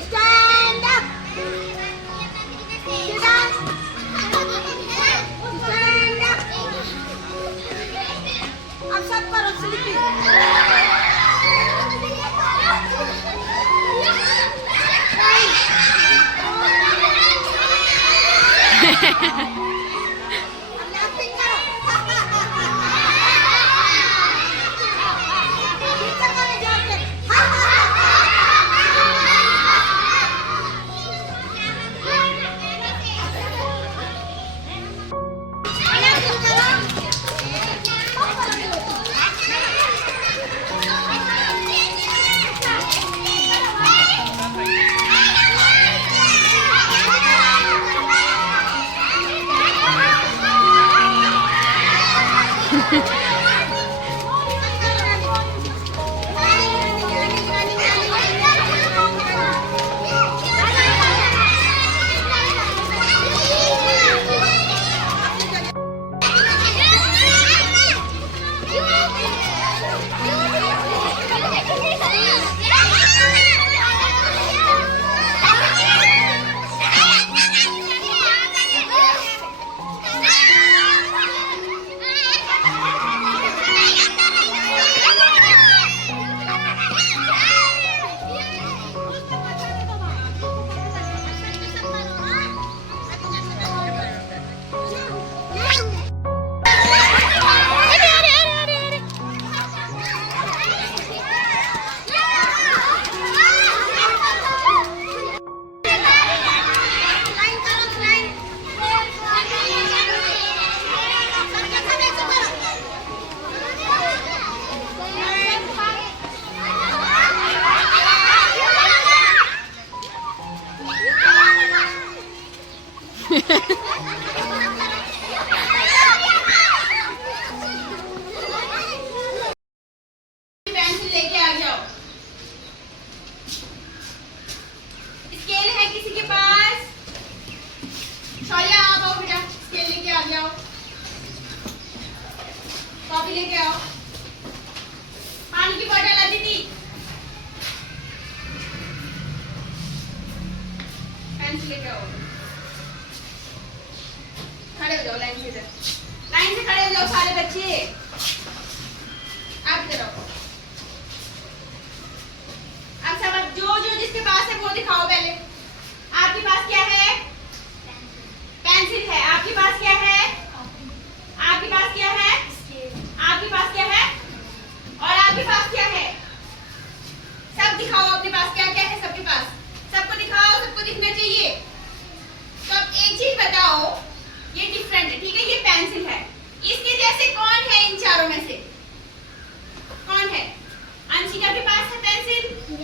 Stand up. Sit down. Stand up. अब सब करो स्लीपिंग। कॉपी लेके आओ, पानी की बोतल ला दीदी, पेंसिल लेके आओ, खड़े हो जाओ लाइन से, इधर लाइन से खड़े हो जाओ सारे बच्चे, आप इधर आओ। अब सब जो जिसके पास है वो दिखाओ पहले। आपके पास क्या है? पेंसिल है। आपके पास क्या है? आपके पास क्या है? आपके पास क्या है? और आपके पास क्या है? सब दिखाओ अपने पास क्या क्या है सबके पास। सबको दिखाओ, सबको दिखना चाहिए। तो अब एक चीज बताओ, ये डिफरेंट है, ठीक है? ये पेंसिल है, इसके जैसे कौन है इन चारों में से? कौन है? अंशिका के पास है पेंसिल? तो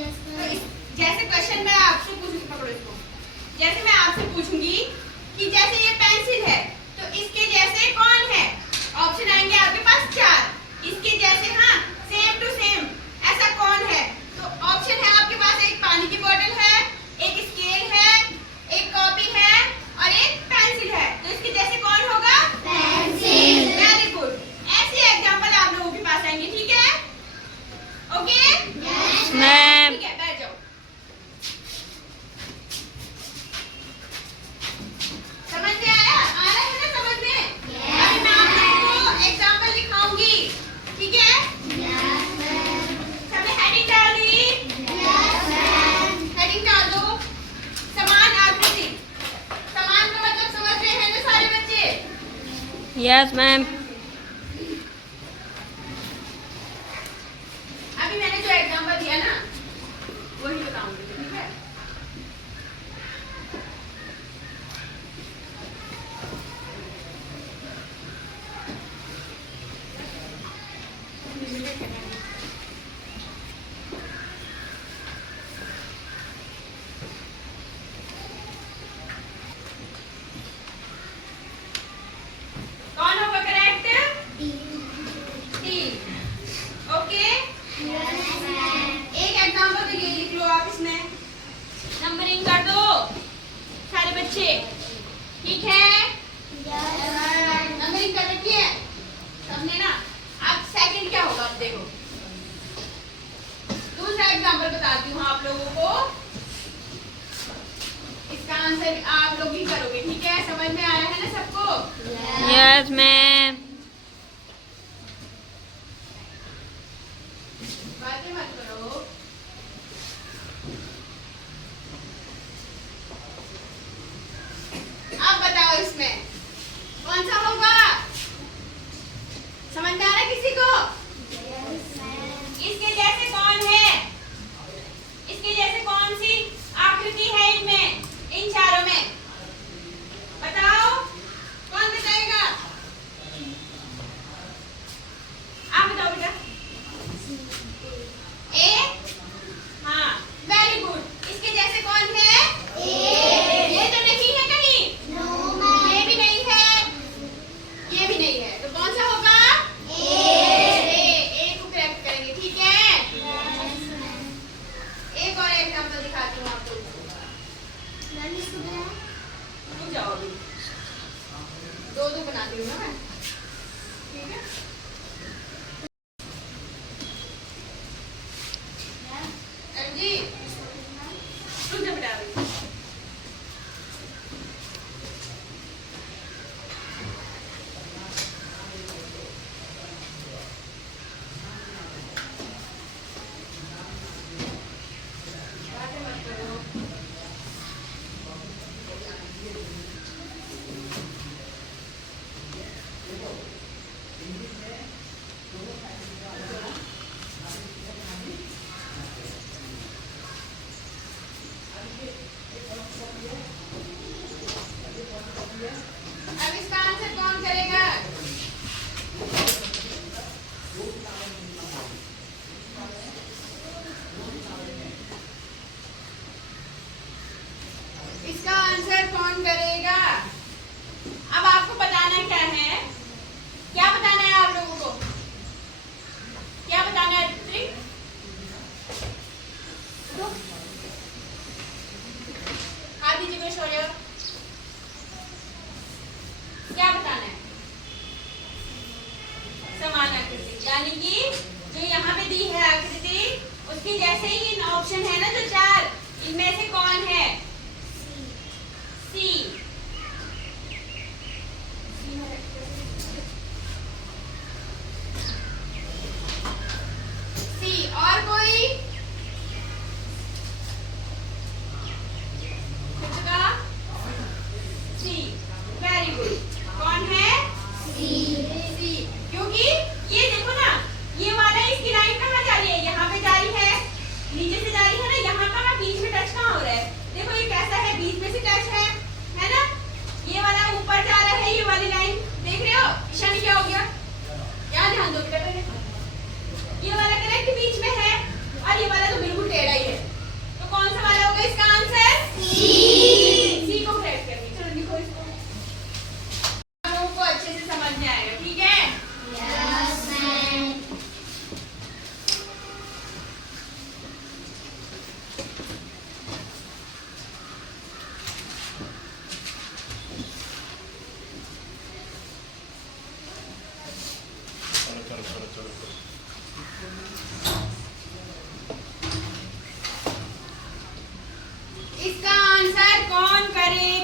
जैसे क्वेश्चन मैं आपसे पूछूंगी, पकड़ो इसको, जैसे मैं आपसे पूछूंगी कि जैसे ये पेंसिल है तो इसके जैसे कौन है? ऑप्शन आएंगे आपके पास 4। इसके जैसे, हाँ, सेम टू सेम ऐसा कौन है? तो ऑप्शन है आपके पास, एक पानी की बोतल है, एक स्केल है, एक कॉपी है और एक पेंसिल है। तो इसके जैसे कौन होगा? पेंसिल। Very good. ऐसे एग्जांपल आप लोगों के पास आएंगे, ठीक है? ओके? Yes ma'am. ठीक है, बैठ जाओ। समझ में आया? आ रहा है ना समझ में? अभी मैं आप लोगों को एग्जांपल लिखाऊंगी, ठीक है? Yes ma'am. सबने हेडिंग डाल दी? Yes ma'am. हेडिंग डाल दो। समान आकृति। समान का मतलब समझ रहे हैं ना सारे बच्चे? Yes ma'am. अभी मैंने जो एग्जांपल दिया ना वही बताऊंगी, ठीक है? कौन होगा करेक्ट? डी। ओके? एक एग्जांपल तो ये लिख लो आप, इसमें नंबरिंग कर दो सारे बच्चे, ठीक है? नंबरिंग कर रखी है सबने ना? अब सेकंड क्या होगा, अब देखो दूसरा एग्जांपल बताती हूँ आप लोगों को। आंसर आप लोग ही करोगे, ठीक है? समझ में आया है ना सबको? Yes ma'am. बातें मत करो। अब बताओ इसमें कौन सा होगा? समझ में आ रहा है किसी को? इसके जैसे कौन है? इसके जैसे कौन सी आकृति है इनमें, इन चारों में? बताओ, कौन बताएगा? आप बताओ बेटा। ए? हाँ, वेरी गुड। इसके जैसे कौन है? ये तो नहीं है कहीं। ये भी नहीं है, ये भी नहीं है, तो कौन सा होगा? ए को करेक्ट करेंगे, ठीक है? एक और एग्जांपल दिखाती हूँ आपको। रुक जाओ अभी, दो बनाती हूँ ना मैं, ठीक है? जी रुक जा बेटा अभी। अब इसका आंसर कौन करेगा? इसका आंसर कौन करेगा? अब आपको बताना क्या है? क्या बताना है आप लोगों को? क्या बताना है? हाथ दीजिए कोई शौर्य। क्या बताना है? समान आकृति, यानी कि जो यहाँ पे दी है आकृति, उसकी जैसे ही इन ऑप्शन है ना जो चार, इनमें से कौन है? सी। सी और कोई? सी, वेरी गुड। कौन है? सी। क्योंकि ये देखो ना, ये वाला इसकी लाइन कहाँ जा रही है? यहाँ पे जा रही है, नीचे से जा रही है ना, यहाँ कहाँ बीच में टच कहाँ हो रहा है? देखो ये कैसा है, बीच में से टच है ना? ये वाला ऊपर जा रहा है, ये वाली लाइन देख रहे हो? ईशानी क्या हो गया? यहाँ ध्यान दो बेटा, ये वाला करेक्ट बीच में है और ये वाला तो बिल्कुल टेढ़ा ही है, तो कौन सा वाला होगा इसका आंसर? सी को करेक्ट करनी। चलो लिखो इसको, आपको अच्छे से समझ में आएगा, ठीक है? Yes ma'am. इसका आंसर कौन करेगा?